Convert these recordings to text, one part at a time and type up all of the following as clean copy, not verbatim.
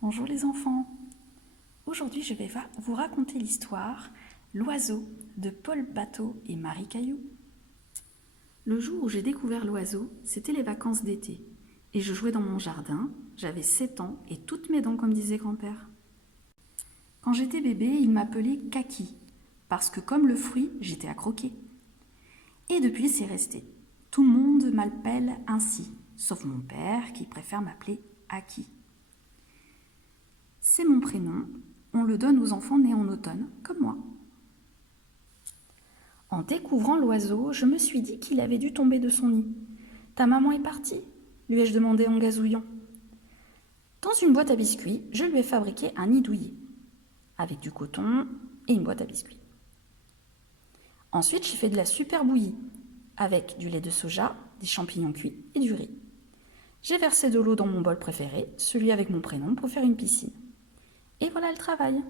Bonjour les enfants. Aujourd'hui, je vais vous raconter l'histoire L'oiseau de Paul Bateau et Marie Caillou. Le jour où j'ai découvert l'oiseau, c'était les vacances d'été. Et je jouais dans mon jardin, j'avais 7 ans et toutes mes dents comme disait grand-père. Quand j'étais bébé, il m'appelait Kaki, parce que comme le fruit, j'étais à croquer. Et depuis, c'est resté. Tout le monde m'appelle ainsi, sauf mon père qui préfère m'appeler Aki. C'est mon prénom, on le donne aux enfants nés en automne, comme moi. En découvrant l'oiseau, je me suis dit qu'il avait dû tomber de son nid. Ta maman est partie lui ai-je demandé en gazouillant. Dans une boîte à biscuits, je lui ai fabriqué un nid douillet, avec du coton et une boîte à biscuits. Ensuite, j'ai fait de la super bouillie, avec du lait de soja, des champignons cuits et du riz. J'ai versé de l'eau dans mon bol préféré, celui avec mon prénom, pour faire une piscine. Et voilà le travail.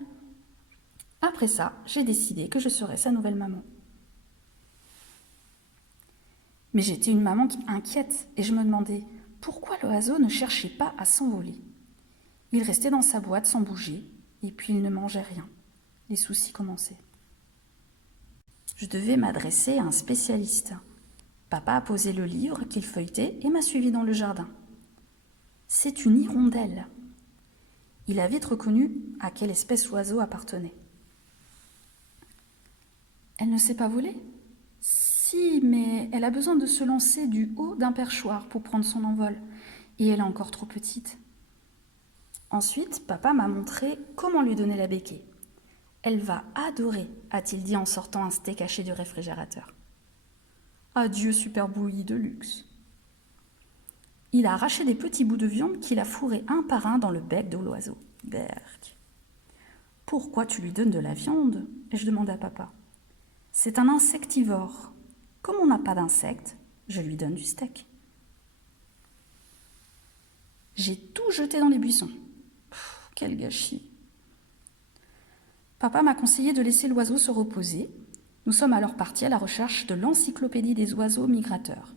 Après ça, j'ai décidé que je serais sa nouvelle maman. Mais j'étais une maman inquiète et je me demandais pourquoi l'oiseau ne cherchait pas à s'envoler. Il restait dans sa boîte sans bouger et puis il ne mangeait rien. Les soucis commençaient. Je devais m'adresser à un spécialiste. Papa a posé le livre qu'il feuilletait et m'a suivi dans le jardin. C'est une hirondelle. Il a vite reconnu à quelle espèce l'oiseau appartenait. Elle ne sait pas voler ? Si, mais elle a besoin de se lancer du haut d'un perchoir pour prendre son envol. Et elle est encore trop petite. Ensuite, papa m'a montré comment lui donner la béquille. Elle va adorer, a-t-il dit en sortant un steak haché du réfrigérateur. Adieu super bouillie de luxe. Il a arraché des petits bouts de viande qu'il a fourrés un par un dans le bec de l'oiseau. Berk. Pourquoi tu lui donnes de la viande ? ai-je demandé à papa. C'est un insectivore. Comme on n'a pas d'insectes, je lui donne du steak. J'ai tout jeté dans les buissons. Quel gâchis. Papa m'a conseillé de laisser l'oiseau se reposer. Nous sommes alors partis à la recherche de l'encyclopédie des oiseaux migrateurs.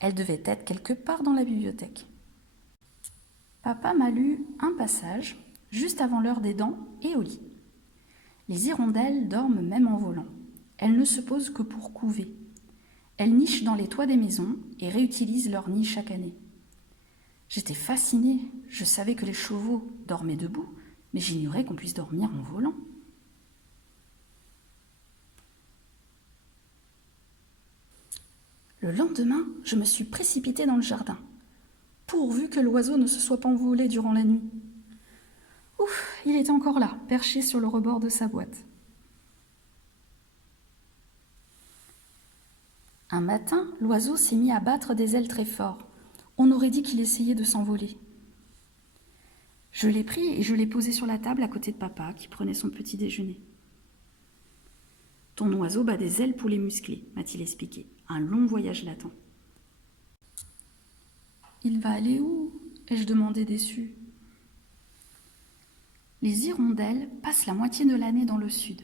Elle devait être quelque part dans la bibliothèque. Papa m'a lu un passage, juste avant l'heure des dents et au lit. Les hirondelles dorment même en volant. Elles ne se posent que pour couver. Elles nichent dans les toits des maisons et réutilisent leur nid chaque année. J'étais fascinée. Je savais que les chevaux dormaient debout, mais j'ignorais qu'on puisse dormir en volant. Le lendemain, je me suis précipitée dans le jardin, pourvu que l'oiseau ne se soit pas envolé durant la nuit. Ouf, il était encore là, perché sur le rebord de sa boîte. Un matin, l'oiseau s'est mis à battre des ailes très fort. On aurait dit qu'il essayait de s'envoler. Je l'ai pris et je l'ai posé sur la table à côté de papa qui prenait son petit déjeuner. Ton oiseau bat des ailes pour les muscler, m'a-t-il expliqué. Un long voyage l'attend. Il va aller où ? ai-je demandé déçue. Les hirondelles passent la moitié de l'année dans le sud.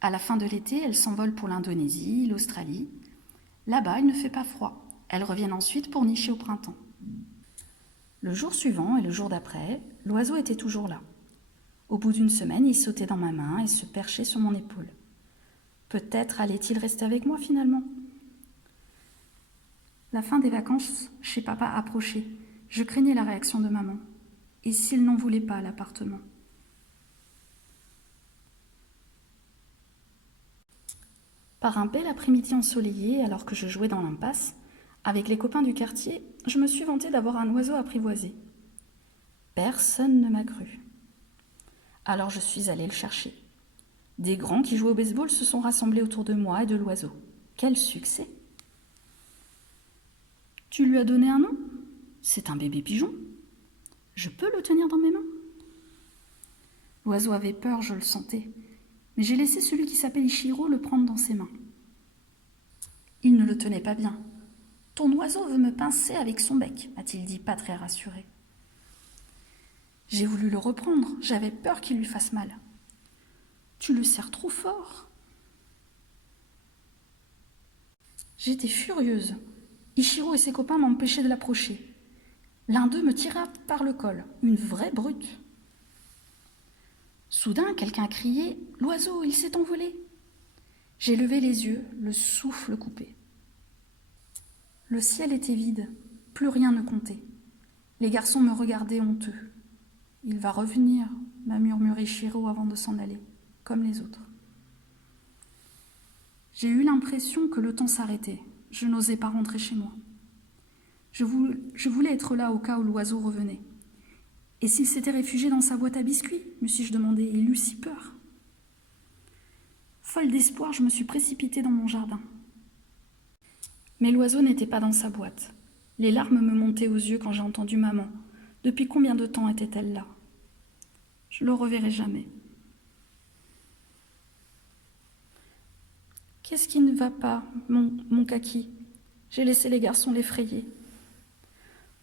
À la fin de l'été, elles s'envolent pour l'Indonésie, l'Australie. Là-bas, il ne fait pas froid. Elles reviennent ensuite pour nicher au printemps. Le jour suivant et le jour d'après, l'oiseau était toujours là. Au bout d'une semaine, il sautait dans ma main et se perchait sur mon épaule. Peut-être allait-il rester avec moi finalement. La fin des vacances chez papa approchait. Je craignais la réaction de maman. Et s'il n'en voulait pas à l'appartement ? Par un bel après-midi ensoleillé, alors que je jouais dans l'impasse, avec les copains du quartier, je me suis vantée d'avoir un oiseau apprivoisé. Personne ne m'a cru. Alors je suis allée le chercher. Des grands qui jouaient au baseball se sont rassemblés autour de moi et de l'oiseau. Quel succès! Tu lui as donné un nom ? C'est un bébé pigeon. Je peux le tenir dans mes mains ? L'oiseau avait peur, je le sentais, mais j'ai laissé celui qui s'appelle Ichiro le prendre dans ses mains. Il ne le tenait pas bien. « Ton oiseau veut me pincer avec son bec », m'a-t-il dit, pas très rassuré. J'ai voulu le reprendre, j'avais peur qu'il lui fasse mal. « Tu le serres trop fort !» J'étais furieuse. Ichiro et ses copains m'empêchaient de l'approcher. L'un d'eux me tira par le col, une vraie brute. Soudain, quelqu'un a crié « L'oiseau, il s'est envolé !» J'ai levé les yeux, le souffle coupé. Le ciel était vide, plus rien ne comptait. Les garçons me regardaient honteux. « Il va revenir », m'a murmuré Chiro avant de s'en aller, comme les autres. J'ai eu l'impression que le temps s'arrêtait. Je n'osais pas rentrer chez moi. Je voulais être là au cas où l'oiseau revenait. Et s'il s'était réfugié dans sa boîte à biscuits, me suis-je demandé, il eut si peur. Folle d'espoir, je me suis précipitée dans mon jardin. Mais l'oiseau n'était pas dans sa boîte. Les larmes me montaient aux yeux quand j'ai entendu maman. Depuis combien de temps était-elle là? Je le reverrai jamais. Qu'est-ce qui ne va pas, mon kaki? J'ai laissé les garçons l'effrayer.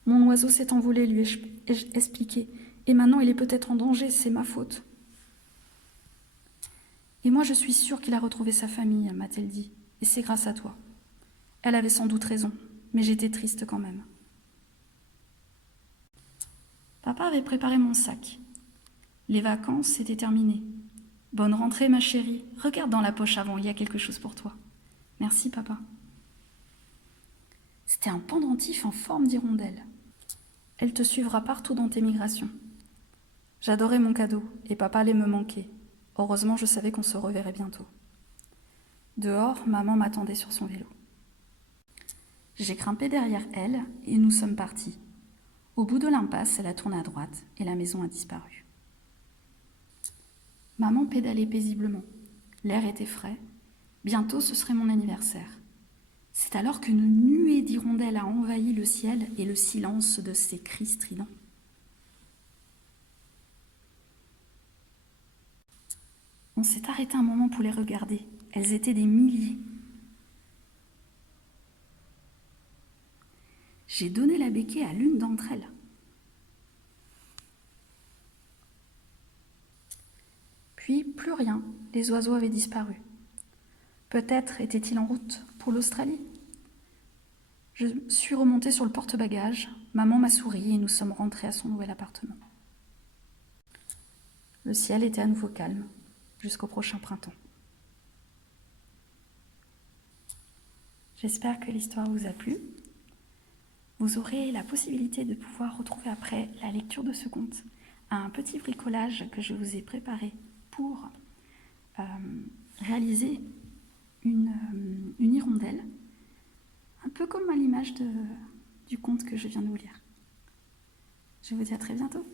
Mon oiseau s'est envolé, lui ai-je expliqué, et maintenant il est peut-être en danger, c'est ma faute. Et moi je suis sûre qu'il a retrouvé sa famille, m'a-t-elle dit, et c'est grâce à toi. Elle avait sans doute raison, mais j'étais triste quand même. Papa avait préparé mon sac. Les vacances s'étaient terminées. Bonne rentrée, ma chérie. Regarde dans la poche avant, il y a quelque chose pour toi. Merci, papa. C'était un pendentif en forme d'hirondelle. Elle te suivra partout dans tes migrations. J'adorais mon cadeau, et papa allait me manquer. Heureusement, je savais qu'on se reverrait bientôt. Dehors, maman m'attendait sur son vélo. J'ai grimpé derrière elle, et nous sommes partis. Au bout de l'impasse, elle a tourné à droite, et la maison a disparu. Maman pédalait paisiblement. L'air était frais. Bientôt, ce serait mon anniversaire. C'est alors qu'une nuée d'hirondelles a envahi le ciel et le silence de ses cris stridents. On s'est arrêté un moment pour les regarder. Elles étaient des milliers. J'ai donné la béquille à l'une d'entre elles. Puis, plus rien, les oiseaux avaient disparu. Peut-être étaient-ils en route pour l'Australie. Je suis remontée sur le porte-bagages, maman m'a souri et nous sommes rentrés à son nouvel appartement. Le ciel était à nouveau calme, jusqu'au prochain printemps. J'espère que l'histoire vous a plu. Vous aurez la possibilité de pouvoir retrouver après la lecture de ce conte un petit bricolage que je vous ai préparé pour réaliser une hirondelle, un peu comme à l'image du conte que je viens de vous lire. Je vous dis à très bientôt.